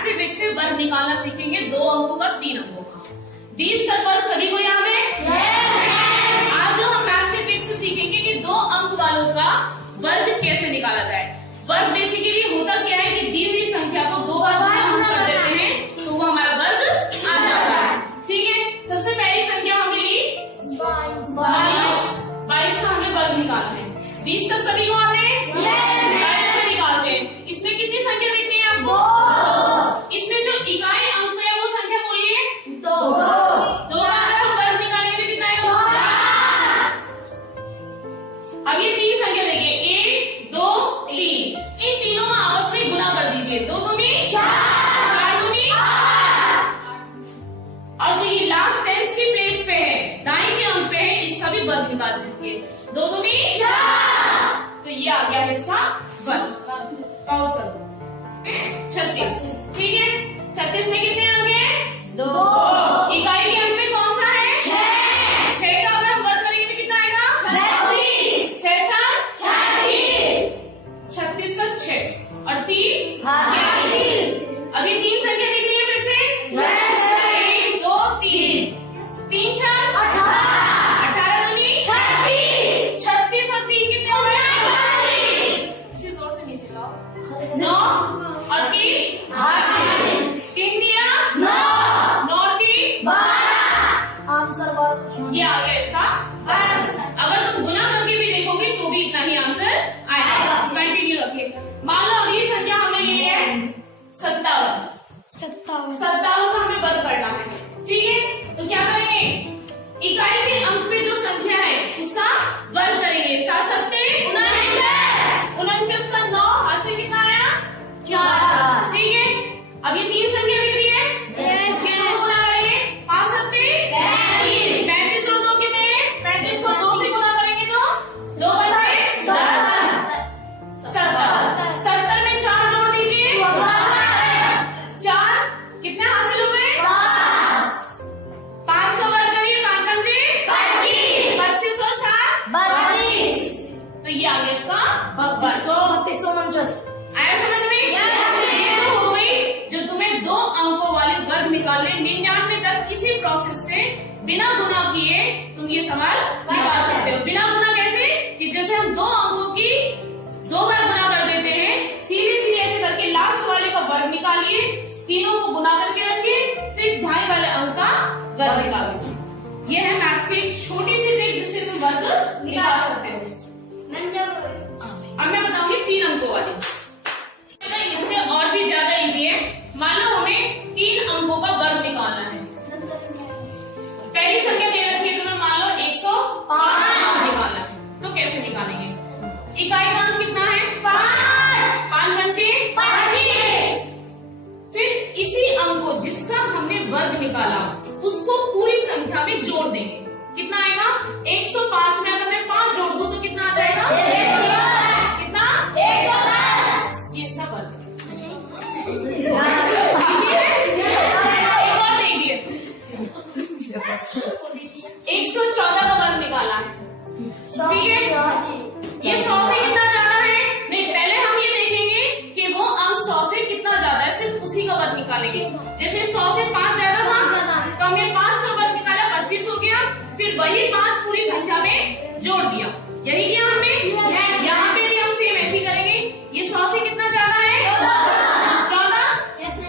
Maths के page से वर्ग निकालना सीखेंगे 2 अंकों का 3 अंकों का। 20 तक वर्ग सभी को याद है? आज जो हम मैथ्स के पेज से सीखेंगे कि 2 अंक वालों का वर्ग कैसे निकाला जाए। वर्ग बेसिकली होता क्या है कि दी हुई संख्या को 2 बार गुणा कर देते हैं तो वो हमारा वर्ग आ जाता है। ठीक है, सबसे पहली संख्या हमें ली 22 का हमें वर्ग निकालना है। 20 तक सभी को आते हैं? 22 का निकालते हैं। इसमें कितनी संख्या दिखती है आपको? 2। इसमें जो इकाई अंक में है वो संख्या बोलिए 2 का अगर हम वर्ग निकालेंगे तो कितना आएगा? 4। अब ये तीन संख्या देखिए 1 2 3, इन तीनों को आपस में गुना कर दीजिए। 2 दूनी 4, 4 दूनी 8। और जो ये लास्ट टेंस की प्लेस पे है, दाएं के अंक पे है, इसका भी वर्ग निकाल दीजिए। 2 दूनी 4, तो ये आ गया है इसका वर्ग। पॉज कर दो। 36, ठीक है। 36 में कितने अंक हैं? 2। इकाई के अंक में कौन सा है? 6 का अगर हम वर्ग करेंगे तो कितना आएगा? 6 4 36 का 6 और 3 अभी 3 संख्या दिख रही है फिर से? 1 2 3, 3 4 18 दूनी 36 और 3 कितने हो गए? इसी जोर से नीचे लाओ। 9 और 3 दिया 9 और 3 आंसर ये आ गया इसका। अगर तुम गुना करके भी देखोगे तो भी इतना ही आंसर आएगा। कंटिन्यू रखिए। मान लो अगली संख्या हमें ये है 57 का हमें वर्ग करना है। ठीक है, तो क्या करेंगे? इकाई के अंक पे जो संख्या है उसका वर्ग करेंगे। 7 7 49 का 9 हाथ से कितना आया? 4। ठीक है, अब ये 3 संख्या दिख रही है, इसके दो गुना करेंगे। 5 7 35 और 2 कितने हैं? 35 को 2 से गुना करेंगे तो 2 बचे 70 में 4 जोड़ दीजिए। 4 कितने हासिल हो गए? 5 का वर्ग करिए। 5 पंजे 25 और 7 32। तो ये आ गया इसका वर्ग। आया समझ में? ये तो हो गई जो तुम्हें 2 अंकों वाले वर्ग निकालने। 99 तक इसी प्रोसेस से बिना गुना किए तुम ये सवाल निकाल सकते हो। बिना गुना कैसे? कि जैसे हम 2 अंकों की 2 बार गुना कर देते हैं, सीधी ऐसे करके लास्ट वाले का वर्ग निकालिए, तीनों को गुना करके रखिए, फिर दाएं वाले अंक का वर्ग निकाल दीजिए। ये है मैथ्स की एक छोटी सी ट्रिक जिससे तुम वर्ग निकाल सकते हो। अब मैं बताऊंगी 3 अंकों वाली। इससे और भी ज्यादा इजी है। मान लो हमें 3 अंकों का वर्ग निकालना है। पहली संख्या दे रखी है तुम्हें, मान लो 105 निकालना है। तो कैसे निकालेंगे? इकाई का अंक कितना है? 5 पंजे 25। फिर इसी अंक को जिसका हमने वर्ग निकाला उसको पूरी संख्या में जोड़ देंगे। कितना आएगा? 105 में अगर मैं 5 जोड़ दूं तो कितना आ जाएगा? कितना? 110। ये इसका वर्ग है। एक और देखिए, 114 का वर्ग निकाला है। ठीक है, ये 100 से कितना ज्यादा है? नहीं, पहले हम ये देखेंगे कि वो अंक 100 से कितना ज्यादा है, सिर्फ उसी का वर्ग निकालेंगे। जैसे 100 से 5 ज्यादा था तो हमने 5 का वर्ग निकाला, 25 हो गया। फिर वही 5 पूरी संख्या में जोड़ दिया। यही किया हमने। यहाँ पे भी हम सेम ऐसे ही करेंगे। ये 100 से कितना ज्यादा है?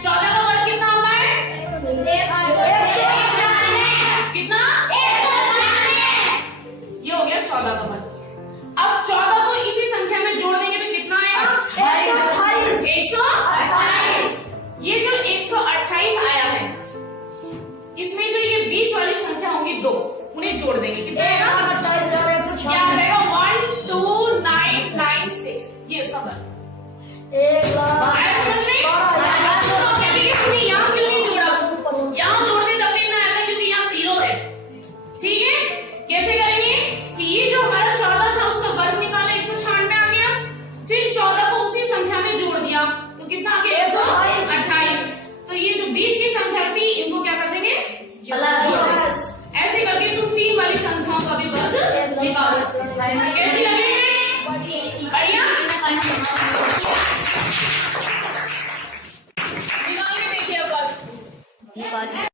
14 का वर्ग कितना होता है? कितना? ये हो गया 14 का वर्ग। अब 14 को इसी संख्या में जोड़ देंगे तो कितना आएगा? 128। ये जो 128 आया है, इसमें जो ये बीच वाली संख्या होंगी 2, उन्हें जोड़ देंगे। कितना आएगा? क्या आ जाएगा? 12996। ये इसका वर्ग। आया समझ में? हमने यहाँ क्यों नहीं जोड़ा? यहाँ जोड़ने तब भी ना आता क्योंकि यहाँ 0 है। ठीक है, कैसे करेंगे? कि ये जो हमारा 14 था उसका वर्ग निकाला, 196 आ गया। फिर 14 को उसी संख्या में जोड़ दिया तो कितना आ गया? 128। तो ये जो बीच की संख्या थी इनको क्या कर देंगे? ऐसे करके तुम 3 वाली संख्याओं का भी वर्ग निकाल सकते हो। कैसी लगेगी? बढ़िया। निकालने मुकाजी